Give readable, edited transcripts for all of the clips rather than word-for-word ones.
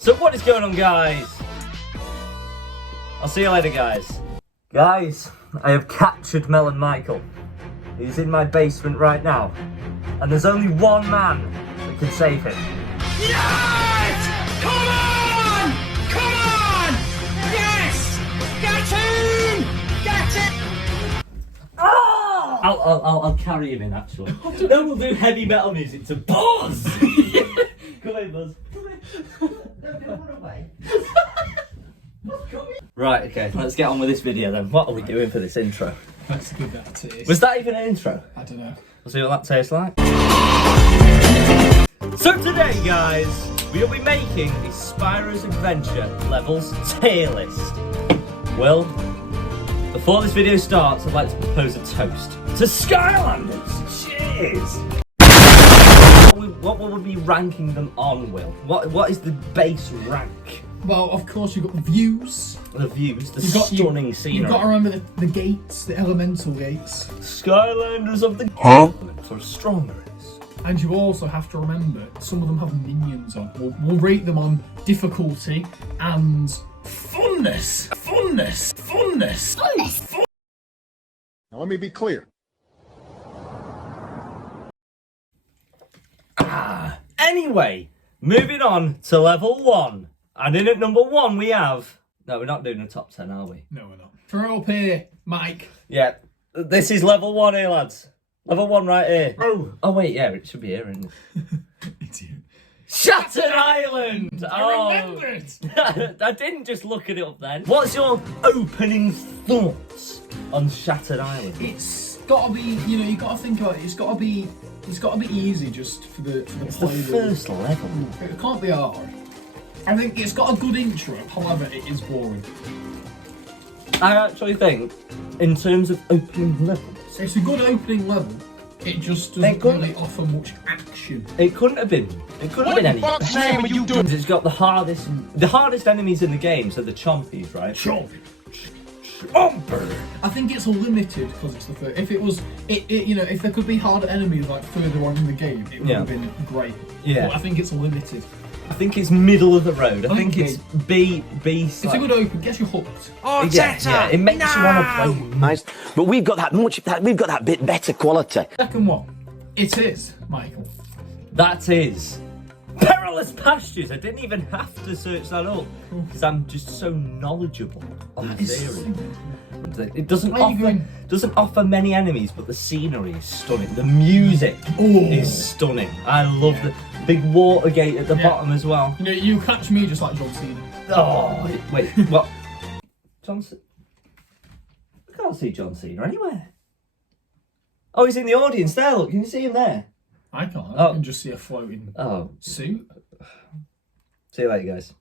So what is going on, guys? I'll see you later, guys. Guys, I have captured Melon Michael. He's in my basement right now. And there's only one man that can save him. Yes! Come on! Come on! Yes! Get him! Get him! Oh! I'll carry him in, actually. Then we'll do heavy metal music to Buzz! Come in, Buzz. Run away. Right, okay, let's get on with this video then. What are we doing for this intro? That's good, that taste. Was that even an intro? I don't know. We'll see what that tastes like. So today, guys, we'll be making a Spyros Adventure Levels tier list. Well, before this video starts, I'd like to propose a toast to Skylanders. Cheers! What will we be ranking them on, Will? What is the base rank? Well, of course, you've got the views. The views, the stunning scenery. You've got to remember the gates, the elemental gates. Skylanders of the elements are stronger in this. And you also have to remember, some of them have minions on. We'll rate them on difficulty and funness. Now let me be clear. Anyway, moving on to level 1. And in at number 1 we have... No, we're not doing a top 10, are we? No, we're not. Throw it up here, Mike. Yeah, this is level 1 here, lads. Level 1 right here. Oh wait, yeah, it should be here, isn't it? It's you. Shattered Island! I remember it! I didn't just look at it up then. What's your opening thoughts on Shattered Island? It's got to be, you got to think about it. It's got to be easy just for the It's player. the first level. It can't be hard. I think it's got a good intro, however, it is boring. I actually think, in terms of opening levels, It's a good opening level. It just doesn't really offer much action. it couldn't have been. It couldn't have been any. What the fuck's name are you doing? It's got the hardest enemies in the game, so the chompies, right? Chomper. Chomper. I think it's limited because it's the first. If it was, if there could be harder enemies like further on in the game, it would have been great. Yeah. But I think it's limited. I think it's middle of the road. I think Okay. it's B. It's a good open. Gets you hooked. Oh, Yeah, it makes you want to play. Nice, but we've got that bit better quality. Second one. It is Michael. That is Perilous Pastures. I didn't even have to search that up because I'm just so knowledgeable on the series. It doesn't offer many enemies, but the scenery is stunning. The music is stunning. I love the big water gate at the bottom as well. You catch me just like John Cena. Oh wait, what? John Cena? I can't see John Cena anywhere. Oh, he's in the audience there. Look, can you see him there? I can't. Oh. I can just see a floating suit. See you later, guys.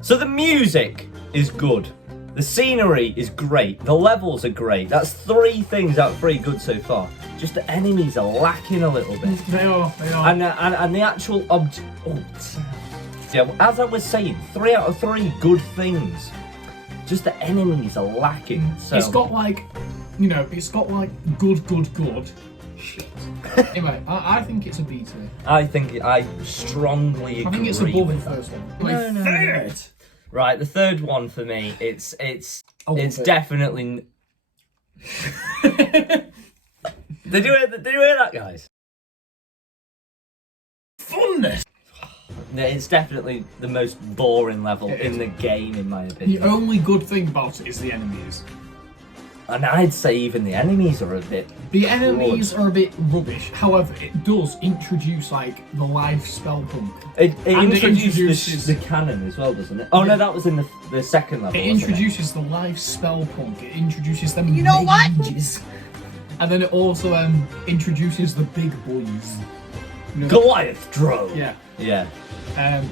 So the music is good. The scenery is great. The levels are great. That's 3 things out of 3 good so far. Just the enemies are lacking a little bit. They are. And the actual object... Yeah, as I was saying, 3 out of 3 good things. Just the enemies are lacking. So It's got like, good. Shit. Anyway, I think it's a B tier. I strongly agree. I think it's above the first one. No. Third. Right, the third one for me, it's it. definitely. Did you hear that, guys? Funness. It's definitely the most boring level in the game, in my The opinion. only good thing about it is the enemies. And I'd say even the enemies are a bit. The enemies are a bit rubbish. However, it does introduce like the live spell punk. It And it introduces introduces- the cannon as well, doesn't it? Oh no, that was in the second level. It wasn't introduces the live spell punk. It introduces them mages. And then it also introduces the big boys. Goliath Drone. Yeah. Yeah.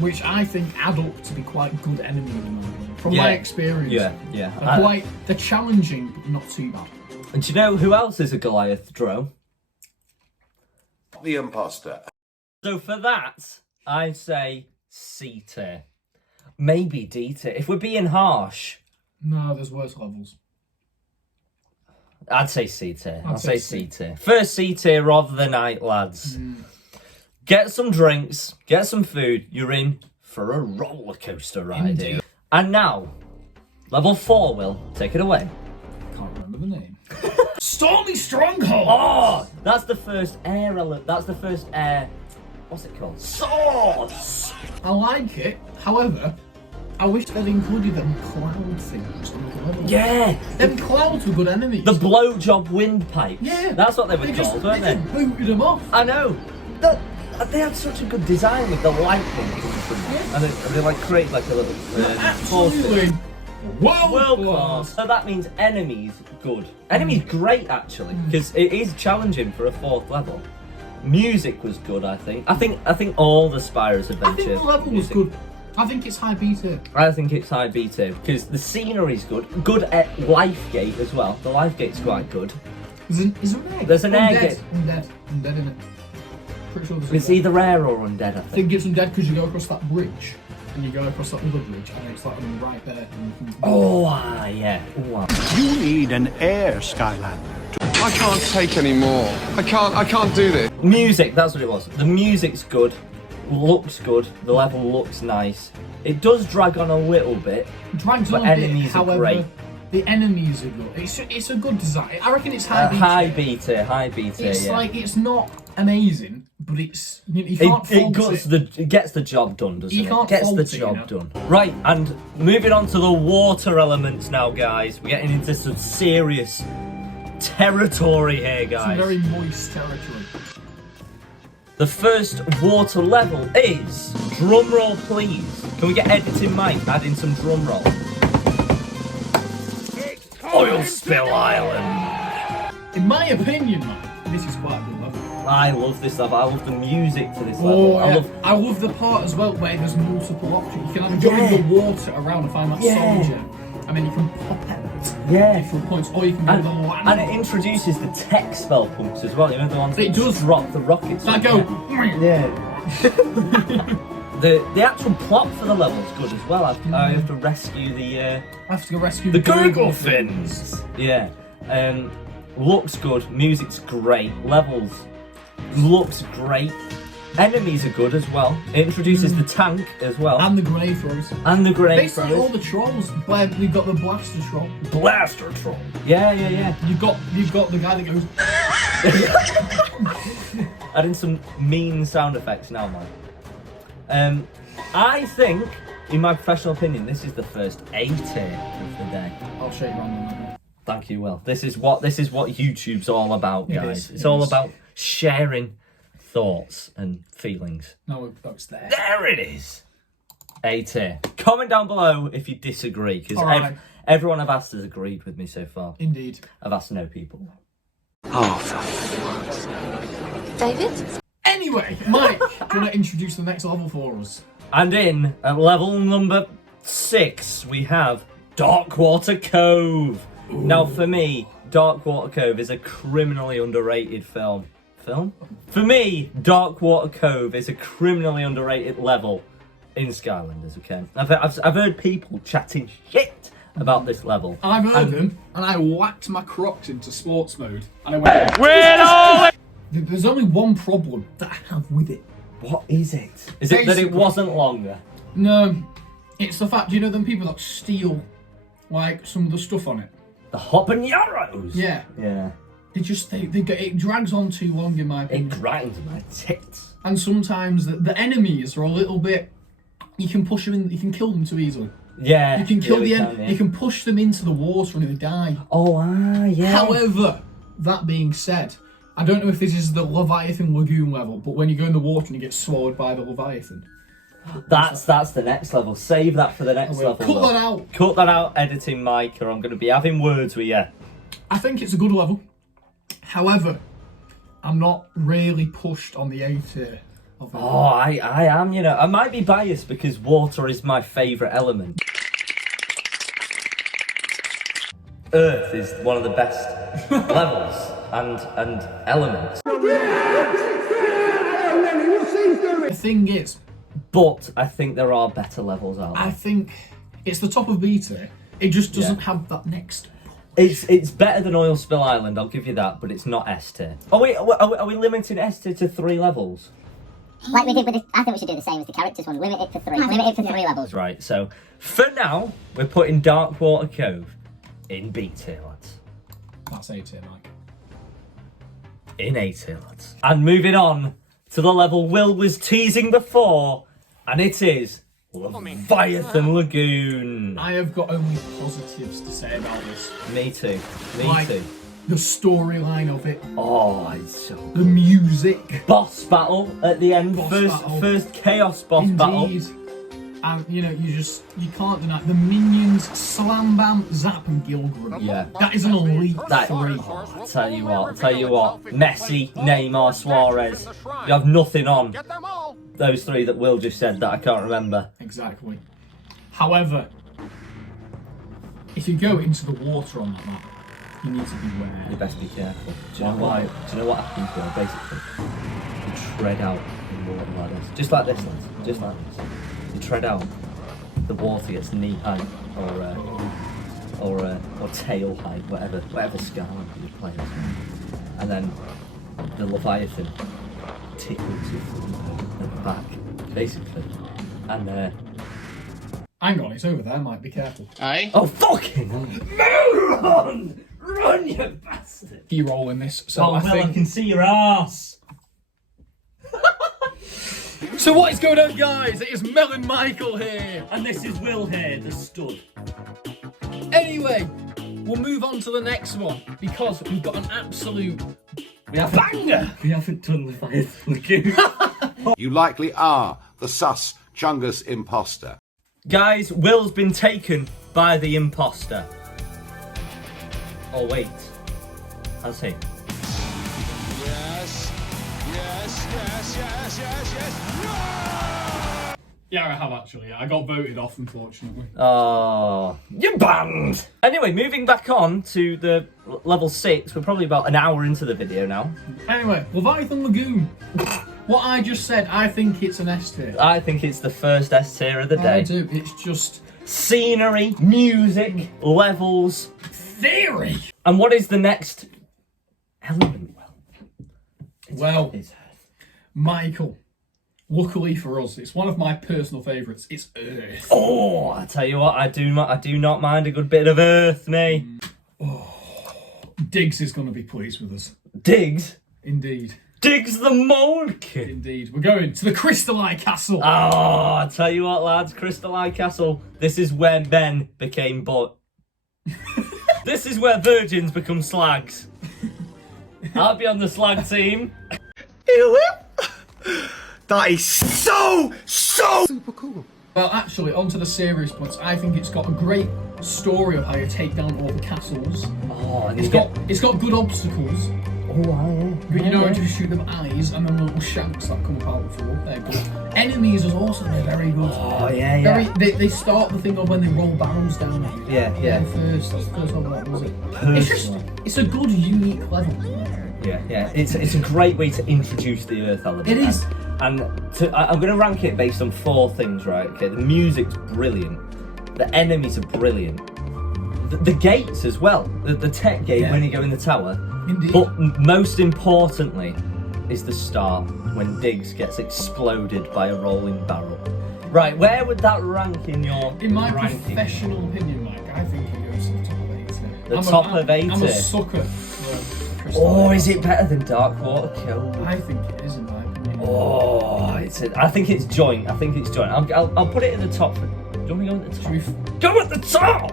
Which I think add up to be quite good enemies in my opinion. From Yeah. my experience. Yeah. They're challenging, but not too bad. And do you know who else is a Goliath Drone? The imposter. So for that, I'd say C tier. Maybe D tier. If we're being harsh, No, there's worse levels. I'd say C tier. I'll I'd say say C tier. First C tier of the night, lads. Get some drinks, get some food. You're in for a roller coaster ride. Indeed. Here. And now, level 4, Will, take it away. Can't remember the name. Stormy Stronghold! Oh, that's the first air element. That's the first air. What's it called? Swords! I like it. However, I wish they'd included them cloud things on the level. Yeah! Them clouds were good enemies. The blowjob windpipes. Yeah. That's what they were called, weren't they? Just booted them off. I know. They had such a good design with the lightning coming from them. Yeah. And they like create like a little Absolutely. world class. So that means enemies good. Enemies great actually, because it is challenging for a 4th level. Music was good, I think. I think all the Spyros I Adventure think the level was good. I think it's high beta. I think it's high B2 because the scenery's good. Good at Life Gate as well. The Life Gate's quite good. Is there an egg? There's an egg. Undead in it. Pretty sure there's It's an egg. either rare or undead, I I think. think it's undead because you go across that bridge. And you go across that other bridge, and it's like right there. And you can... Oh, yeah. Oh, You need an air Skylander. I can't take any more. I can't do this. Music, that's what it was. The music's good, looks good, the level looks nice. It does drag on a little bit. Drags But on a bit, enemies are however, great. the enemies are good. It's a good design. I reckon it's high beta. High beta, It's yeah. like, it's not amazing, but it's, you can't fault it. It gets the job done, doesn't You it? can't Gets the fault it, job done. Right, and moving on to the water elements now, guys. We're getting into some serious territory here, Some guys. very moist territory. The first water level is, drum roll please. Can we get editing Mike add in some drum roll? Oil Spill Island. In my opinion, man, this is quite a good level. I love this level. I love the music to this level. Oh, yeah. I love the part as well where there's multiple options. You can either go in the water around and find that soldier, and then you can pop out different points, or you can go to the land. And it introduces the tech spell pumps as well. You know the ones It that does. drop the rockets. That go. Yeah. the actual plot for the level is good as well. I have to rescue the I have to go rescue the Gurgle Fins. Yeah. Looks good. Music's great. Levels looks great. Enemies are good as well. It introduces the tank as well. And the grave throwers. And the grave Basically all the trolls. Where we've got the blaster troll. Blaster Troll. Yeah. You've got the guy that goes. Adding some mean sound effects now, man. I think, in my professional opinion, this is the first A tier of the day. I'll shake your hand on that. Thank you, Will. This is what YouTube's all about, guys. It It's is. all about sharing thoughts and feelings. No, it's there. There it is. A tier. Comment down below if you disagree, because Alright. everyone I've asked has agreed with me so far. Indeed. I've asked no people. David? Anyway, Mike, do you want to introduce the next level for us? And in at level number 6, we have Darkwater Cove. Ooh. Now, for me, Darkwater Cove is a criminally underrated film. For me, Darkwater Cove is a criminally underrated level in Skylanders, okay? I've heard people chatting shit about this level. I've heard them, and I whacked my Crocs into sports mode, and I went, There's only one problem that I have with it. What is it? Is it that it wasn't longer? No, it's the fact, you know them people that steal, like, some of the stuff on it? The habaneros? Yeah. Yeah. It drags on too long in my opinion. It grinds my tits. And sometimes the enemies are a little bit, you can push them in, you can kill them too easily. Yeah. You can kill yeah, the enemy, you can push them into the water and they die. Oh, yeah. However, that being said, I don't know if this is the Leviathan Lagoon level, but when you go in the water and you get swallowed by the Leviathan. That's the next level. Save that for the next level. Cut that out. Cut that out, editing Mike, or I'm going to be having words with you. I think it's a good level. However, I'm not really pushed on the A tier of it. Oh, I am, you know. I might be biased because water is my favourite element. Earth is one of the best levels and elements. The thing is, But I think there are better levels out there. I think it's the top of B tier. It just doesn't have that next. It's better than Oil Spill Island, I'll give you that, but it's not S tier. Are we limiting S tier to 3 levels? Like we did with the, I think we should do the same with the characters one. Limit it to 3. Limit it to 3 levels. Right, so for now, we're putting Darkwater Cove in B tier, lads. That's A tier, Mike. In A tier, lads. And moving on to the level Will was teasing before, and it is Leviathan Lagoon. I have got only positives to say about this. Me too. Me Like, too. The storyline of it, Oh, it's so the good. music. Boss battle at the end. Boss First battle. chaos boss battle. Indeed. And you know, you can't deny the minions, Slam Bam, Zap, and Gilgrim. Yeah. That is an elite That, 3. I'll tell you what, Messi, Neymar, Suarez, you have nothing on those 3 that Will just said that I can't remember. Exactly. However, if you go into the water on that map, you need to beware. You best be careful. Do you know why? Do you know what happens there? Basically, you tread out in water like this. Just like this, lads. Just like this. You tread out, the water gets knee high or tail high, whatever Skylander you're playing. And then the Leviathan tickles you from the back, basically. And Hang on, it's over there, Mike. Be careful. Aye. oh fucking moron! Run, you bastard! Key roll in this. So Oh, I Will, think. I can see your ass. So what is going on, guys? It is Mel and Michael here. And this is Will here, the stud. Anyway, we'll move on to the next one because we've got an absolute banger. We haven't done Leviathan Lagoon. You likely are the sus Chungus imposter. Guys, Will's been taken by the imposter. Oh wait, has he? Yeah, I have actually. I got voted off, unfortunately. Oh, you're banned! Anyway, moving back on to the level 6, we're probably about an hour into the video now. Anyway, Leviathan Lagoon. What I just said, I think it's an S tier. I think it's the first S tier of the day. I do. It's just Scenery, music, levels. theory. And what is the next element? Well, It's Michael. Luckily for us, it's one of my personal favourites. It's Earth. Oh, I tell you what, I do not mind a good bit of Earth, me. Diggs is going to be pleased with us. Diggs? Indeed. Diggs the Mole Kid. Indeed. We're going to the Crystal Eye Castle. Oh, I tell you what, lads, Crystal Eye Castle. This is where men became This is where virgins become slags. I'll be on the slag team. That is so super cool. Well, actually, onto the serious points. I think it's got a great story of how you take down all the castles. Oh, and It's got good obstacles. You know, to shoot them eyes and then little shanks that come out of the floor. They're good. Enemies is also very good. Oh, yeah. They start the thing of when they roll barrels down at you. Yeah. That's the first one that does it. Personally. It's a good, unique level. Yeah. It's a great way to introduce the Earth element. It is. And I'm going to rank it based on 4 things, right? Okay, the music's brilliant. The enemies are brilliant. The gates as well. The tech gate when you go in the tower. Indeed. But most importantly is the start when Diggs gets exploded by a rolling barrel. Right, where would that rank in your In my ranking? professional opinion, Mike, I think it goes to the top of 8 tier. The top of 8 I'm a tier? sucker for Crystal Oh, Eye is it Castle. better than Darkwater Cove? I think it is, in my opinion. Oh, I think it's joint. I'll put it in the top. Do you want me to go at the top? Go at the top!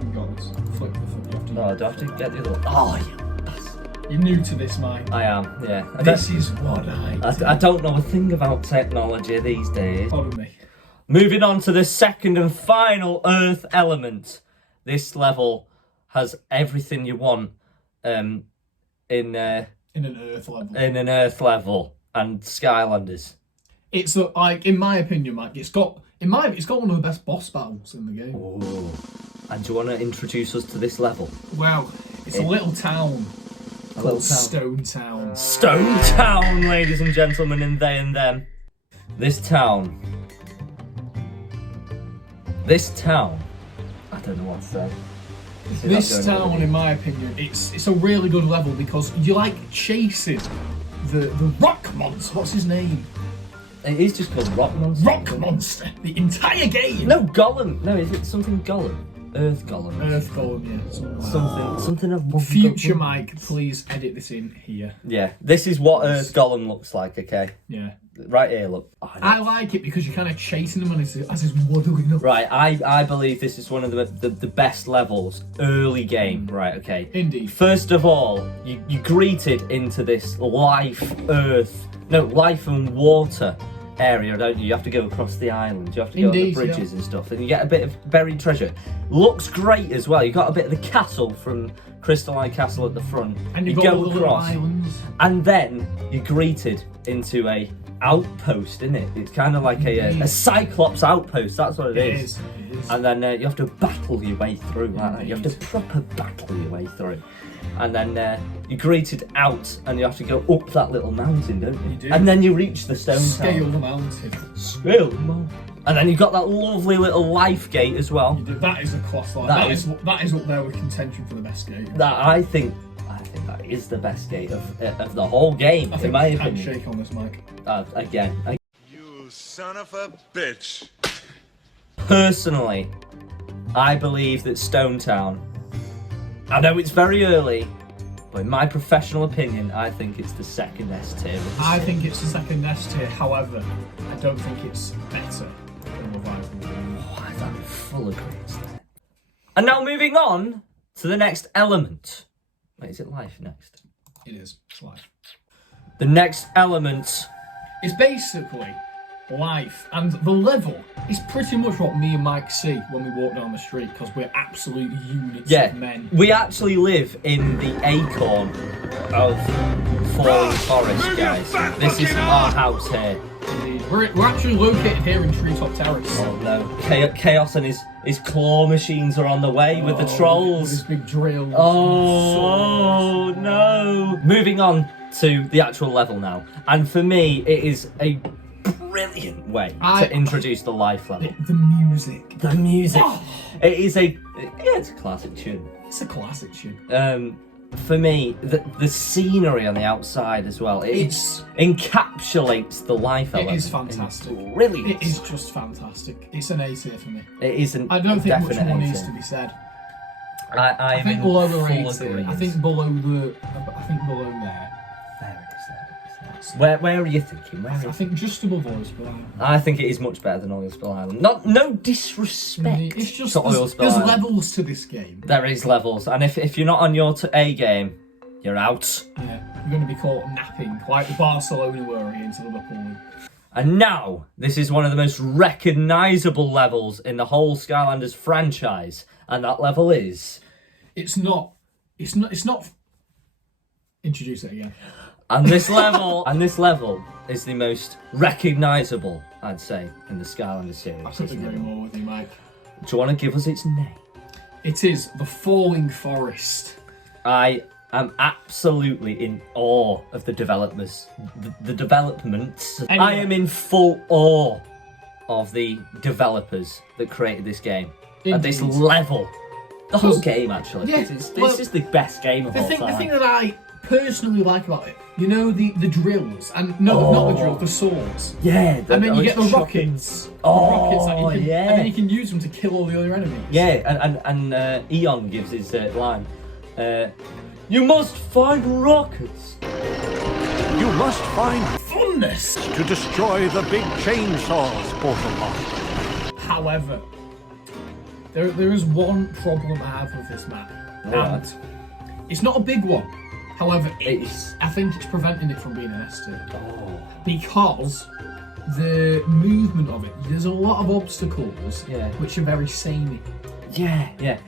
You got this. Flip the thing. You have to. Oh, do I have to get the other one? Oh, you bastard. You're new to this, Mike. I am, yeah. This is what I do. I don't know a thing about technology these days. Pardon me. Moving on to the second and final Earth element. This level has everything you want in In an Earth level. an Earth level and Skylanders. It's like, in my opinion, Mike, it's got one of the best boss battles in the game. Ooh. And do you want to introduce us to this level? Wow, it's a little town. A little town. Stone Town. Stone Town, ladies and gentlemen, and they and them. This town, I don't know what to say. This town, in my opinion, it's a really good level because you like chasing the rock monster. What's his name? It is just called Rock Monster. Rock Monster. The entire game. No, Gollum. No, is it something Gollum? Earth Gollum. Earth Golem, yeah. Something of Future Mike, please edit this in here. Yeah, this is what Earth Gollum looks like, okay? Yeah. Right here, look. I like it because you're kind of chasing him as he's waddling up. Right, I believe this is one of the best levels, early game, right, okay. Indeed. First of all, you greeted into this life and water area, don't you? You have to go across the island, you have to go on the bridges and stuff, and you get a bit of buried treasure. Looks great as well. You got a bit of the castle from Crystalline Castle at the front. And you go across, islands. And then you're greeted into a outpost, isn't it? It's kind of like a Cyclops outpost, that's what it is. It is. And then you have to battle your way through like that. You have to proper battle your way through. And then you're greeted out and you have to go up that little mountain, don't you? You do. And then you reach the stone Scale tower. the mountain. Scale the mountain. And then you've got that lovely little life gate as well. You do. That is a class line. That is up there with contention for the best gate. That I think that is the best gate of the whole game, in my opinion. Handshake on this, Mike. Again. You son of a bitch. Personally, I believe that Stone Town, I know it's very early, but in my professional opinion, I think it's the second S tier. I think it's the second S tier, however, I don't think it's better than Revival. I'm full agreement there. And now moving on to the next element. Wait, is it life next? It is. It's life. The next element. It's basically life, and the level is pretty much what me and Mike see when we walk down the street, because we're absolute units of men. We actually live in the acorn of Falling Forest, guys. This is our house here. Indeed. We're actually located here in Treetop Terrace. Oh no, Chaos and his claw machines are on the way with the trolls. With his big drills. Oh no! Moving on to the actual level now, and for me, it is a brilliant way to introduce the life level. The music. The music. It is it's a classic tune. It's a classic tune. For me, the scenery on the outside as well, it encapsulates the life element. It is fantastic. Brilliant. It is just fantastic. It's an A tier for me. It is an I don't think much definite more A needs tier. to be said. I think am below in the full A tier. agreement. I think below there. There it is. Where are you thinking? I think just above Oil Spill Island. I think it is much better than Oil Spill Island. No disrespect It's just to Oil Spill there's Island. levels to this game. There is levels, and if you're not on your A game, you're out. Yeah, you're going to be caught napping like the Barcelona were against Liverpool. And now, this is one of the most recognisable levels in the whole Skylanders franchise, and that level is... It's not... Introduce it again. And this level is the most recognisable, I'd say, in the Skylanders series. I couldn't agree more with you, Mike. Do you want to give us its name? It is the Falling Forest. I am absolutely in awe of the developers. The developments. Anyway. I am in full awe of the developers that created this game. At this level. The whole game, actually. Yeah, This is the best game of all time. The thing that I personally like about it, you know, the drills, and not the drills, the swords. Yeah. And then you get the rockets. And then you can use them to kill all the other enemies. Yeah, and Eon gives his line. You must find rockets. You must find Funness! to destroy the big chainsaws, Autobot. However, there is one problem I have with this map. Right. And it's not a big one. However, I think it's preventing it from being an S tier. Because the movement of it, there's a lot of obstacles which are very samey. Yeah.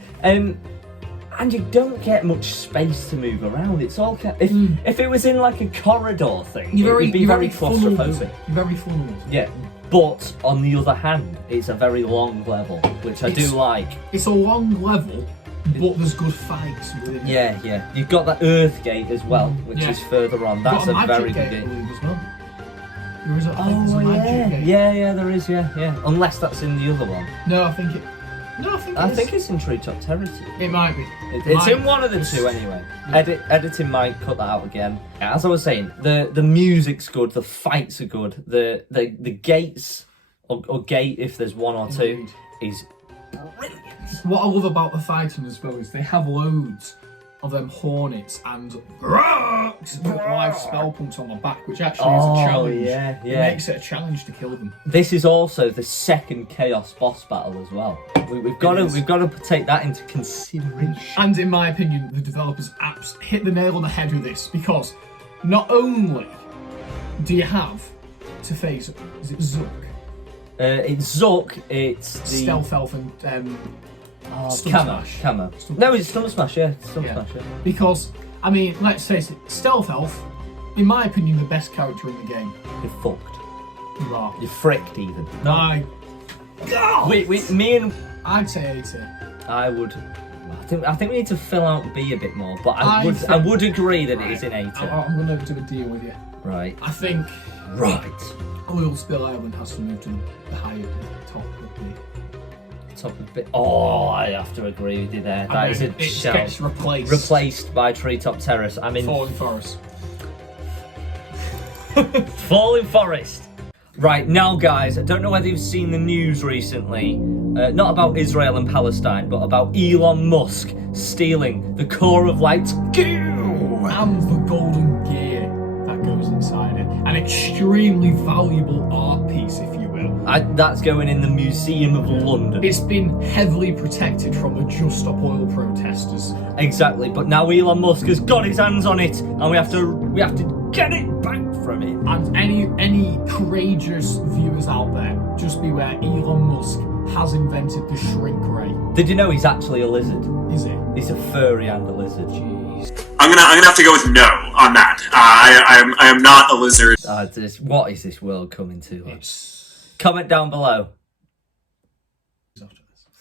And you don't get much space to move around. It's all if it was in like a corridor thing, it'd be very claustrophobic. You're very funneled. Yeah, but on the other hand, it's a very long level, which I do like. It's a long level, but there's good fights within it. Yeah. You've got that Earth Gate as well, which is further on. That's a very good gate, game. I believe, as well. There is a magic gate. Yeah, there is, yeah. Unless that's in the other one. No, I think No, I think I think it's in Treetop Terrace. it might be. It's in one of the two anyway. Editing might cut that out again. As I was saying, the music's good, the fights are good, the gates or gate if there's one or two is brilliant. What I love about the fighting as well is they have loads of them hornets and live spell punks on the back, which actually is a challenge. Yeah. It makes it a challenge to kill them. This is also the second Chaos boss battle as well. We've got to take that into consideration. And in my opinion, the developers apps hit the nail on the head with this, because not only do you have to face, is it Zook? It's Zook. It's the Stealth Elf and Camo. No, it's Stump Smash. Yeah, Stump Smash. Yeah. Because I mean, let's face it, Stealth Elf, in my opinion, the best character in the game. You're fucked. You are. You're fricked even. My God. Me and I'd say 80. I would. I think we need to fill out B a bit more, but I would agree that it is in 80. I'm going to do a deal with you. Right. I think. Right. Oil Spill Island has to move to the higher top of B. Top of B. Oh, I have to agree with you there. That is a shell. It gets replaced. Replaced by Treetop Terrace. I mean, Falling Forest. Falling Forest. Right, now guys, I don't know whether you've seen the news recently, not about Israel and Palestine, but about Elon Musk stealing the Core of Light's goo! And the golden gear that goes inside it. An extremely valuable art piece, if you will. That's going in the Museum of London. It's been heavily protected from the Just Stop Oil protesters. Exactly, but now Elon Musk has got his hands on it, and we have to get it back from him. And any courageous viewers out there, just beware, Elon Musk has invented the shrink ray. Did you know he's actually a lizard? Is it? He's a furry and a lizard. Jeez. I'm gonna have to go with no on that. I am not a lizard. What is this world coming to? Comment down below.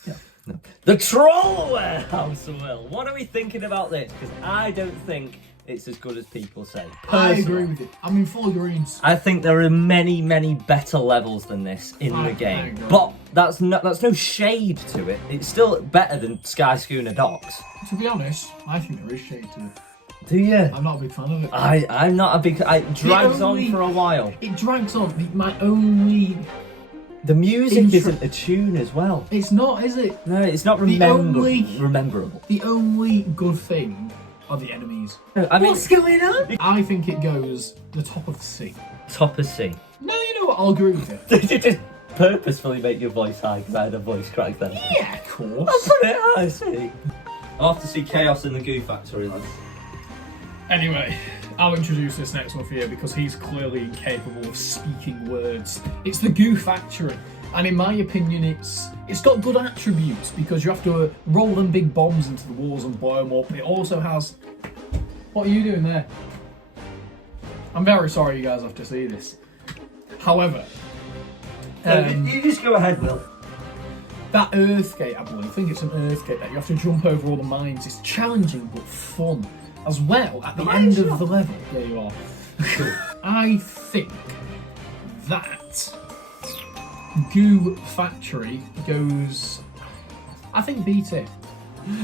Yeah. No. The Troll Warehouse, Will. What are we thinking about this? Because I don't think it's as good as people say. I agree with you. I'm in full agreement. I think there are many, many better levels than this in the game. But that's no shade to it. It's still better than Sky Schooner Docks. To be honest, I think there is shade to it. Do you? I'm not a big fan of it. I'm not a big... It drags on for a while. It drags on. My only... The music isn't a tune as well. It's not, is it? No, it's not rememberable. The only good thing are the enemies. No, I mean, what's going on? I think it goes the top of C. Top of C. No, you know what? I'll agree with you. Did you just purposefully make your voice high because I had a voice crack then? Yeah, of course. I'll put it high, see. I'll have to see Chaos in the Goo Factory then. Anyway, I'll introduce this next one for you because he's clearly incapable of speaking words. It's the Goo Factory, and in my opinion, it's got good attributes because you have to roll them big bombs into the walls and blow them up. It also has... What are you doing there? I'm very sorry you guys have to see this. However... you just go ahead, Will. That Earth Gate, I think it's an Earth Gate that you have to jump over all the mines. It's challenging but fun. As well, at the end of the level, there you are. I think that Goo Factory goes... I think B tier.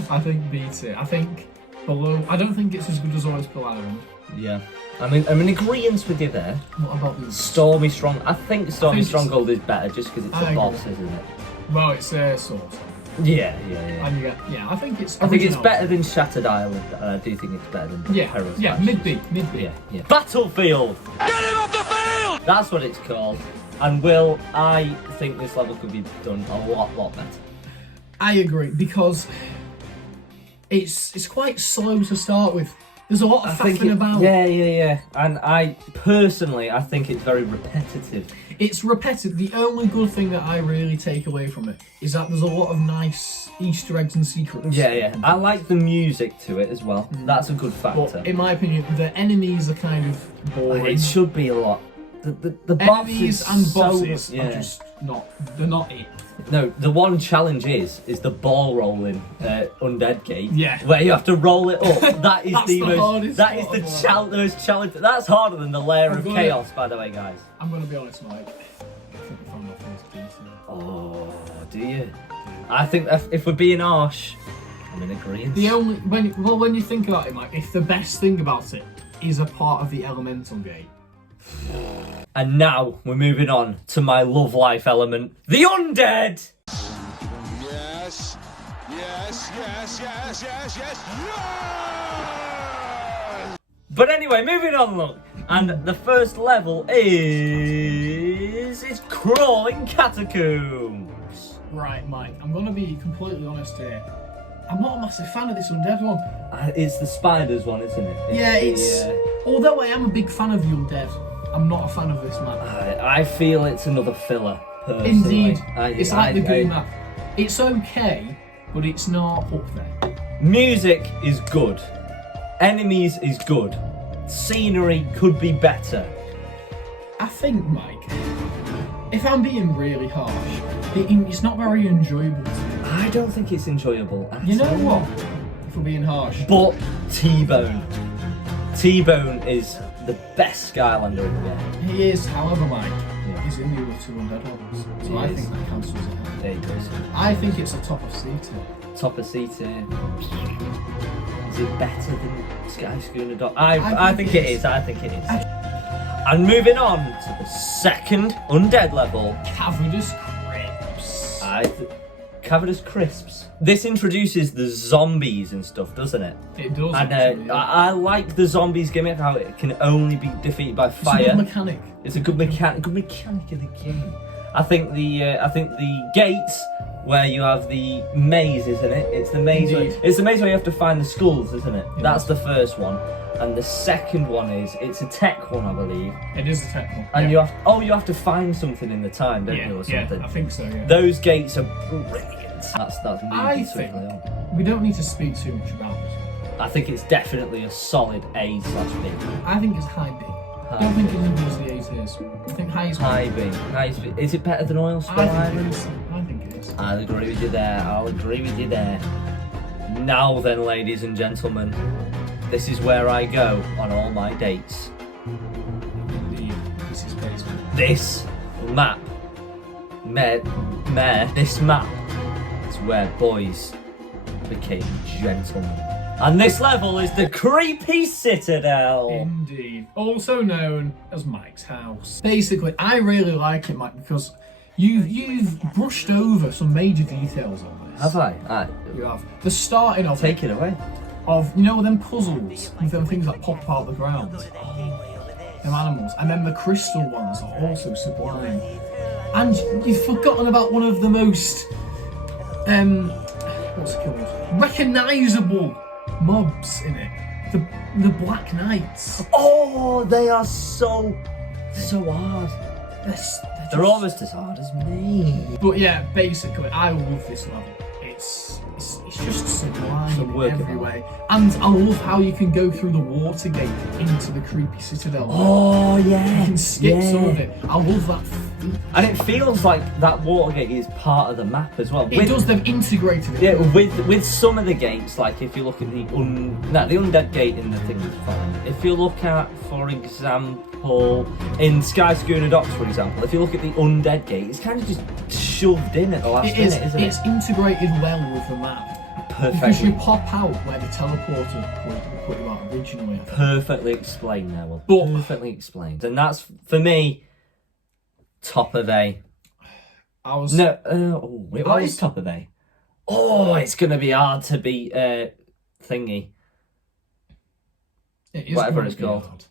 I think B tier. I think below... I don't think it's as good as Oil Spill Island. Yeah. I'm in agreement with you there. What about the Stormy Strong? I think Stormy Stronghold is better just because it's a boss, isn't it? Well, it's their source. Yeah. And you get, I think it's better than Shattered Island, and I do think it's better than Perils. Yeah, mid-B. Yeah. Battlefield! Get him off the field! That's what it's called. And Will, I think this level could be done a lot better. I agree, because it's quite slow to start with. There's a lot of faffing about. Yeah. And I think it's very repetitive. It's repetitive. The only good thing that I really take away from it is that there's a lot of nice Easter eggs and secrets. Yeah. I like the music to it as well. That's a good factor. But in my opinion, the enemies are kind of boring. It should be a lot. The enemies and bosses are just not. They're not it. No, the one challenge is the ball rolling Undead Gate. Yeah. Where you have to roll it up. That is the most. That is the most challenge. That's harder than the Lair of Chaos, by the way, guys. I'm gonna be honest, Mike. I think we found our first piece. Oh, do you? I think if we're being harsh, I'm in agreement. When you think about it, Mike, if the best thing about it is a part of the elemental gate. And now we're moving on to my love life element, the undead. Yes, yes, yes, yes, yes, yes. But anyway, moving on, look. And the first level is crawling catacombs. Right, Mike, I'm gonna be completely honest here. I'm not a massive fan of this undead one. It's the spiders one, isn't it? Although I am a big fan of the undead, I'm not a fan of this map. I feel it's another filler, personally. Indeed. It's like the Goo map. It's okay, but it's not up there. Music is good. Enemies is good. Scenery could be better. I think, Mike, if I'm being really harsh, it's not very enjoyable to me. I don't think it's enjoyable at You know all. what? If we're being harsh. But T-Bone. T-Bone is the best Skylander in the game. He is, however, Mike, he's in the other two undead ones. So I think that cancels it out. There you go. I think it's a top of C tier. Top of C tier. Is it better than Sky Schooner Dog? I think it is. I think it is. And moving on to the second undead level. Cavernous Crisps. Cavernous Crisps. This introduces the zombies and stuff, doesn't it? It does. And Actually, I like the zombies gimmick, how it can only be defeated by fire. It's a good mechanic. It's a good mechanic of the game. I think the gates where you have the maze, isn't it? It's the maze. It's the maze where you have to find the skulls, isn't it? That's the first one. And the second one it's a tech one, I believe. It is a tech one. And you have to find something in the time, don't you, or something? Yeah, I think so. Yeah. Those gates are brilliant. That's me. I think we don't need to speak too much about it. I think it's definitely a solid A/B. I think it's high B. I don't think it's as the A tiers. I think high is high B. Is it better than Oil Spill Island? I think it is. I'll agree with you there. Now then, ladies and gentlemen, this is where I go on all my dates. Indeed, this is basement. This map, this map is where boys became gentlemen. And this level is the Creepy Citadel. Indeed. Also known as Mike's house. Basically, I really like it, Mike, because you've brushed over some major details on this. Have I? You have. The starting of Take it away. Of, them puzzles, with them things that pop out the ground. Them animals. And then the crystal ones are also sublime. And you've forgotten about one of the most, what's it called? Recognisable mobs in it. The Black Knights. Oh, they are so hard. They're almost as hard as me. But yeah, basically, I love this level. It's just sublime in every way. And I love how you can go through the water gate into the Creepy Citadel. Oh, yeah. You can skip some of it. I love that. And it feels like that water gate is part of the map as well. It does, they've integrated it. Yeah, with some of the gates, like if you look at the undead gate in the thing is fine. If you look at, for example, in Sky Schooner Docks, for example, if you look at the undead gate, it's kind of just shoved in at the last minute, isn't it? It's integrated well with the map. Perfectly. Because you pop out where the teleporter put you out originally. Perfectly explained now, Will. But perfectly explained. And that's, for me, top of A. What is top of A? Oh, it's going to be hard to beat Thingy. It is whatever it's called. Hard.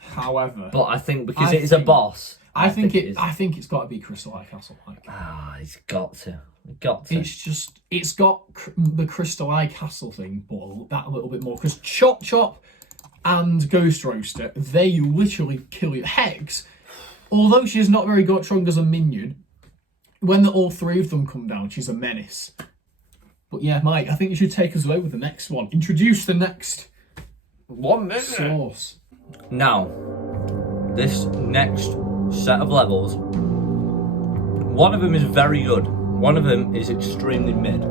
However, but I think because it is a boss. I think it's got to be Crystal Eye Castle, Mike. It's got to. It's got the Crystal Eye Castle thing, but that a little bit more. Because Chop Chop and Ghost Roaster, they literally kill you. Hex, although she's not very strong as a minion, when all three of them come down, she's a menace. But yeah, Mike, I think you should take us away with the next one. Introduce the next 1 minute source. Now, this next set of levels, one of them is very good. One of them is extremely mid.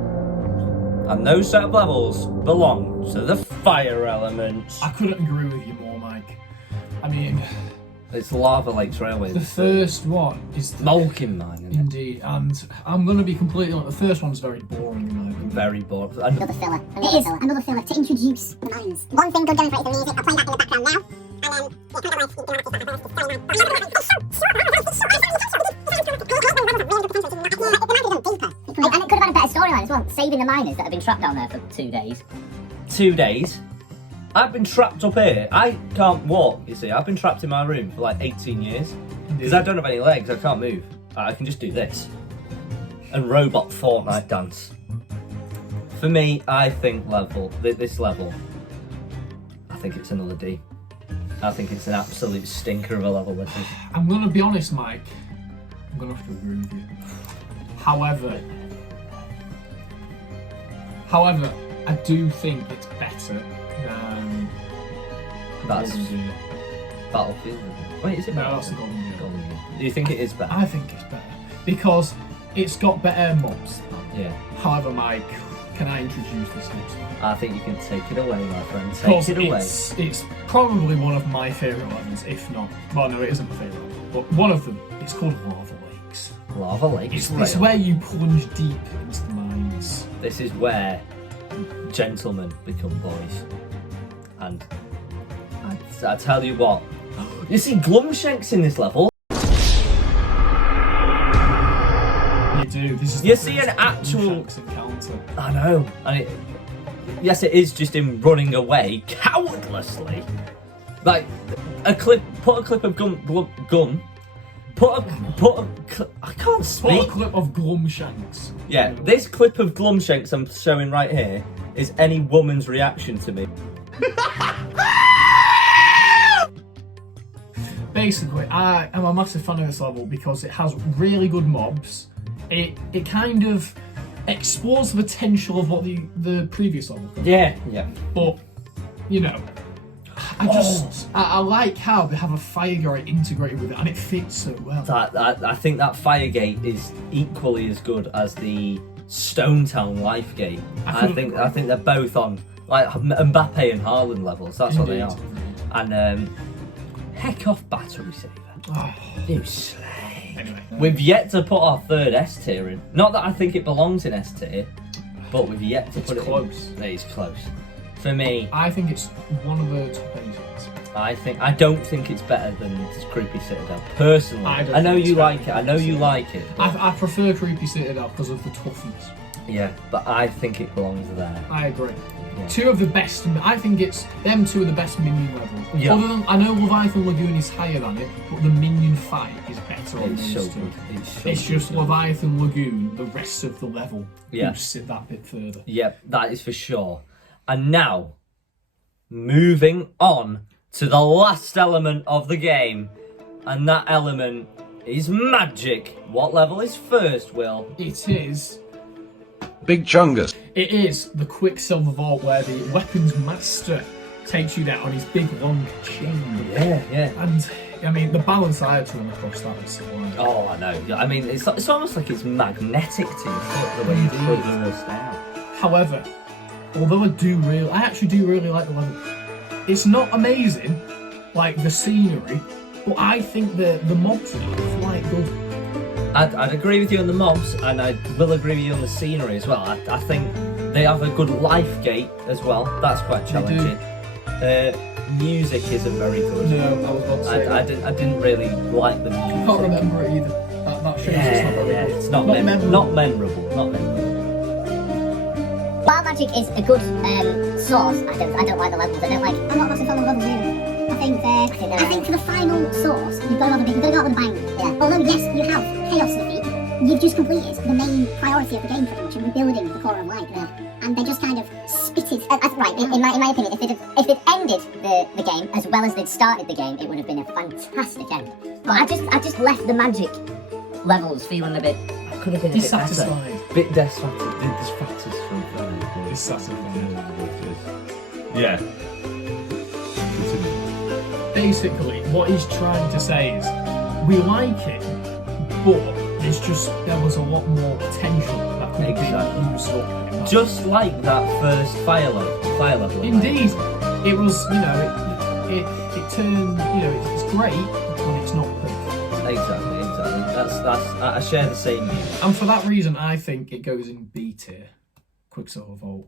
And those set of levels belong to the fire elements. I couldn't agree with you more, Mike. I mean, It's Lava Lakes Railway. The first one is the Malkin Mine, isn't it? Indeed, and I'm going to be completely honest, the first one's very boring in my opinion. Very bored. Another filler. It is another filler to introduce the mines. One thing good going for it is the music. I'll play that in the background now. And then, and it could have had a better storyline as well, saving the miners that have been trapped down there for 2 days. 2 days? I've been trapped up here. I can't walk, you see. I've been trapped in my room for like 18 years. Because I don't have any legs, I can't move. I can just do this. And robot Fortnite dance. For me, I think this level, I think it's another D. I think it's an absolute stinker of a level, this is. I'm going to be honest, Mike. I'm going to have to agree with you. However, I do think it's better than That's Golden Gear. Battlefield. Wait, is it No, better? that's the Golden Gear. Golden Gear. Do you think it is better? I think it's better because it's got better mobs. Yeah. However, Mike, can I introduce this next one? I think you can take it away, my friend. Take it away. It's probably one of my favourite levels, if not. Well, no, it isn't my favourite, but one of them. It's called Lava Lakes. Lava Lakes. It's where you plunge deep into the mines. This is where gentlemen become boys. And I tell you what, you see Glumshanks in this level. You do. This is You the see first an actual Glumshanks encounter. I know, and yes, it is just him running away cowardlessly. Like a clip, put a clip of I can't speak. Put a clip of Glumshanks. Yeah, this clip of Glumshanks I'm showing right here is any woman's reaction to me. Basically, I am a massive fan of this level because it has really good mobs. It kind of explores the potential of what the previous level could. Yeah. But, you know, I like how they have a fire gate integrated with it and it fits so well. I think that fire gate is equally as good as the Stonetown life gate. I think they're both on like Mbappe and Haaland levels. That's what they are. And heck off battery saver. Oh. You slay. Anyway. We've yet to put our third S tier in. Not that I think it belongs in S tier, but we've yet to put it close. in. It's close. For me, I think it's one of the top 8s. I don't think it's better than Creepy Citadel. Personally, I know you like it. I know you like it. I prefer Creepy Citadel because of the toughness. Yeah, but I think it belongs there. I agree. Yeah. Two of the best. I think it's them two are the best minion levels. Yeah. Other than, I know Leviathan Lagoon is higher than it, but the minion fight is better on It's these so two. good. It's just Leviathan Lagoon. The rest of the level Yeah. boosts it that bit further. Yep, that is for sure. And now, moving on to the last element of the game, and that element is magic. What level is first, Will? It is. Big Chungus. It is the Quicksilver Vault where the weapons master takes you down on his big long chain. Yeah. And I mean, the balance I had to run across that was sublime. Oh, I know. I mean, it's almost like it's magnetic to your foot the way you traverse down. However, although I actually do really like the level. It's not amazing, like the scenery, but I think the mobs are quite good. I'd agree with you on the mobs, and I will agree with you on the scenery as well. I think they have a good life gate as well. That's quite challenging. Music isn't very good. No, I was about to say I didn't really like the music. I can't remember it either. That shows it's not very good. It's not memorable. Not memorable. While magic is a good source, I don't like the levels. I'm not a massive fan of the levels either. I think for the final source, you've got to go with a bang. Yeah. Although yes, you have chaos defeat, you've just completed the main priority of the game pretty much, and rebuilding the core of light. Yeah. And they just kind of spitted. Right, in my opinion, if they'd ended the game as well as they'd started the game, it would have been a fantastic end. But I just left the magic levels feeling a bit. I could have been dissatisfied. A bit dissatisfied from Dissatisfied. Yeah. Basically, what he's trying to say is, we like it, but there was a lot more potential that could be used up. Just like that first fire level. Indeed, it was, it turns, it's great when it's not perfect. Exactly. I share the same view. And for that reason, I think it goes in B tier. Quicksilver Vault.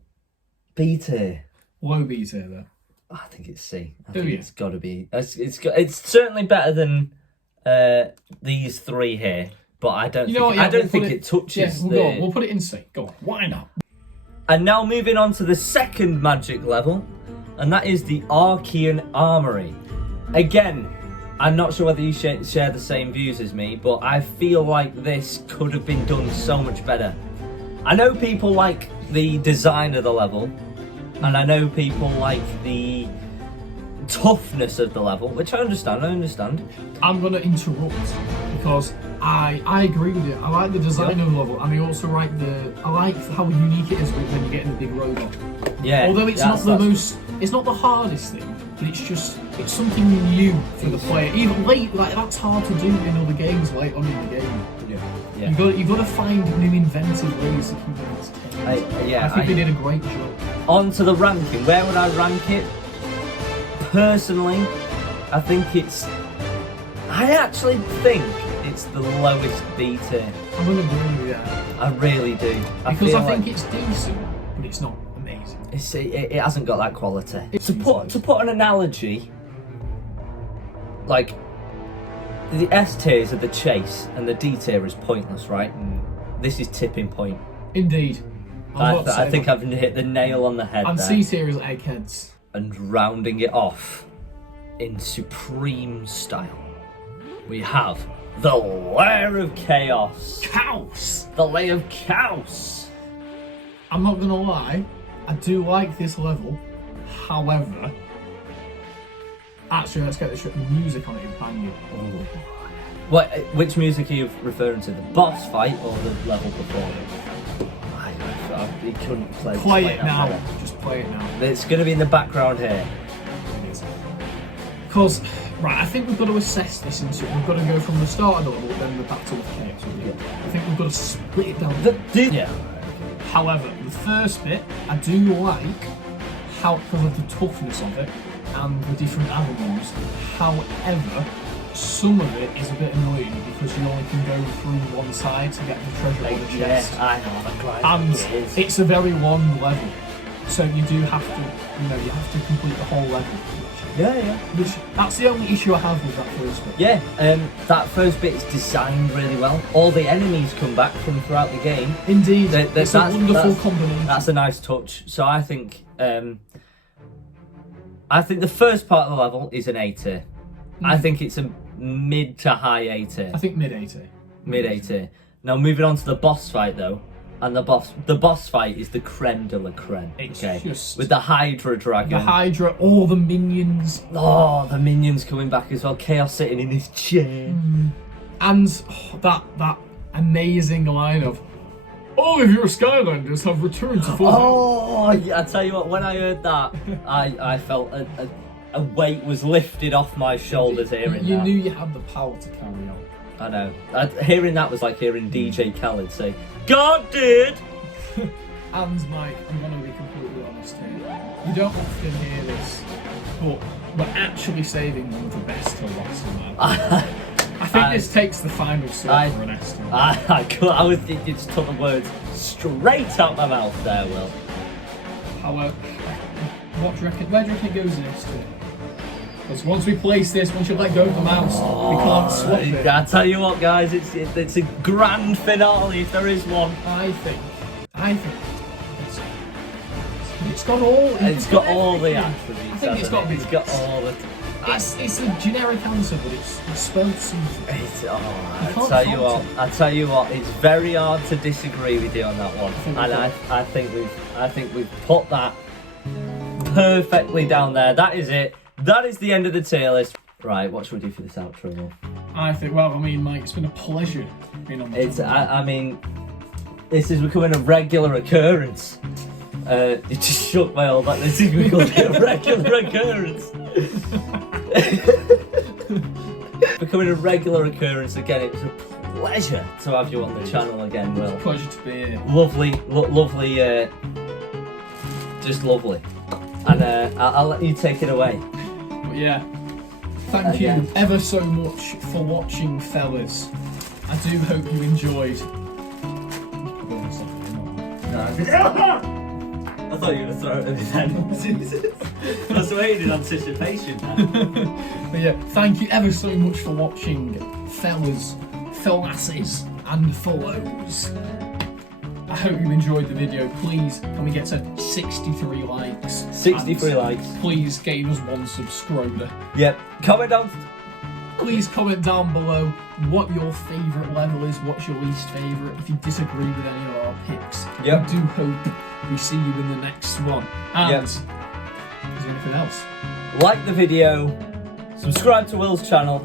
B tier. Low B tier though. I think it's C. I Do think you? it's got to be. It's certainly better than these three here, but I don't. I don't think it touches. Yeah, go on, we'll put it in C. Go on. Why not? And now moving on to the second magic level, and that is the Archean Armory. Again, I'm not sure whether you share the same views as me, but I feel like this could have been done so much better. I know people like the design of the level, and I know people like the toughness of the level, which I understand. I'm going to interrupt because I agree with you. I like the design of the level, and I also like how unique it is when you get in the big robot. Yeah. Although it's not the hardest thing, but it's something new for the player. Even late, that's hard to do in other games late on in the game. Yeah. You've got to find new inventive ways to keep it entertaining. I think they did a great job. On to the ranking. Where would I rank it? Personally, I actually think it's the lowest B tier. I'm going to agree with that. I really do. Because I think it's decent, but it's not amazing. It hasn't got that quality. To put an analogy, like the S tiers are the chase and the D tier is pointless, right? This is tipping point. Indeed. I think I've hit the nail on the head and there. C tier is eggheads. And rounding it off in supreme style, we have the Lair of Chaos. The Lair of Chaos. I'm not gonna lie, I do like this level. However, actually, let's get the music on it is banging. Which music are you referring to? The boss fight or the level before it? He couldn't play it now. Better. Just play it now. It's going to be in the background here. It is. Because, I think we've got to assess this into it. We've got to go from the start of the level, then the Battle of Chaos. I think we've got to split it down. However, the first bit, I do like because of the toughness of it and the different avenues. However, some of it is a bit annoying because you only can go through one side to get the treasure or the chest. Yeah, I know. And it's a very long level, so you do have to, complete the whole level. Which that's the only issue I have with that first bit. Yeah, that first bit is designed really well. All the enemies come back from throughout the game. Indeed, it's a wonderful combination. That's a nice touch. So I think the first part of the level is an A tier. I think it's a mid to high A tier. I think mid A tier. Mid A tier. Now moving on to the boss fight though, and the boss fight is the creme de la creme. It's just with the Hydra dragon. The Hydra, all the minions. Oh, the minions coming back as well. Chaos sitting in his chair. And that amazing line of, all of your Skylanders have returned to form. Oh, I tell you what, when I heard that, I felt a weight was lifted off my shoulders hearing that. You knew you had the power to carry on. I know. Hearing that was like hearing DJ Khaled say, God did! And Mike, I'm going to be completely honest here. You don't often hear this, but we're actually saving one of the best till last in that. I think this takes the final sword for an S tier. I was thinking, just took the words straight out my mouth there, Will. However, where do you reckon it goes in S tier? Because once we place this, once you let go of the mouse, we can't swap it. I tell you what, guys, it's a grand finale if there is one. I think it's got all. It's got all the attributes. I think it's got all the. It's a generic answer, but it's spelled something. I tell you what, it's very hard to disagree with you on that one, I think we've put that perfectly down there. That is it. That is the end of the tier list. Right, what should we do for this outro, Will? I think, Mike, it's been a pleasure being on the this is becoming a regular occurrence. You just shook my old back. This is becoming a regular occurrence. Becoming a regular occurrence again. It was a pleasure to have you on the channel again, Will. Pleasure to be here. Lovely, just lovely. And I'll let you take it away. But yeah, Thank you ever so much for watching, fellas. I do hope you enjoyed. I thought you were going to throw it at me then. I was waiting in anticipation now. But yeah, thank you ever so much for watching, fellas, fellasses, and fellows. I hope you enjoyed the video. Please, can we get to 63 likes? 63 likes. Please gain us 1 subscriber. Yep. Comment down. Please comment down below what your favourite level is, what's your least favourite, if you disagree with any of our picks. Yep. I do hope we see you in the next one. And is there anything else? Like the video, subscribe to Will's channel,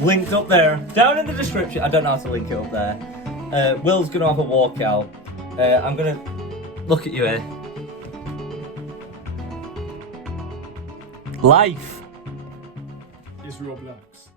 linked up there, down in the description. I don't know how to link it up there. Will's going to have a walkout. I'm going to look at you here. Life Is Roblox.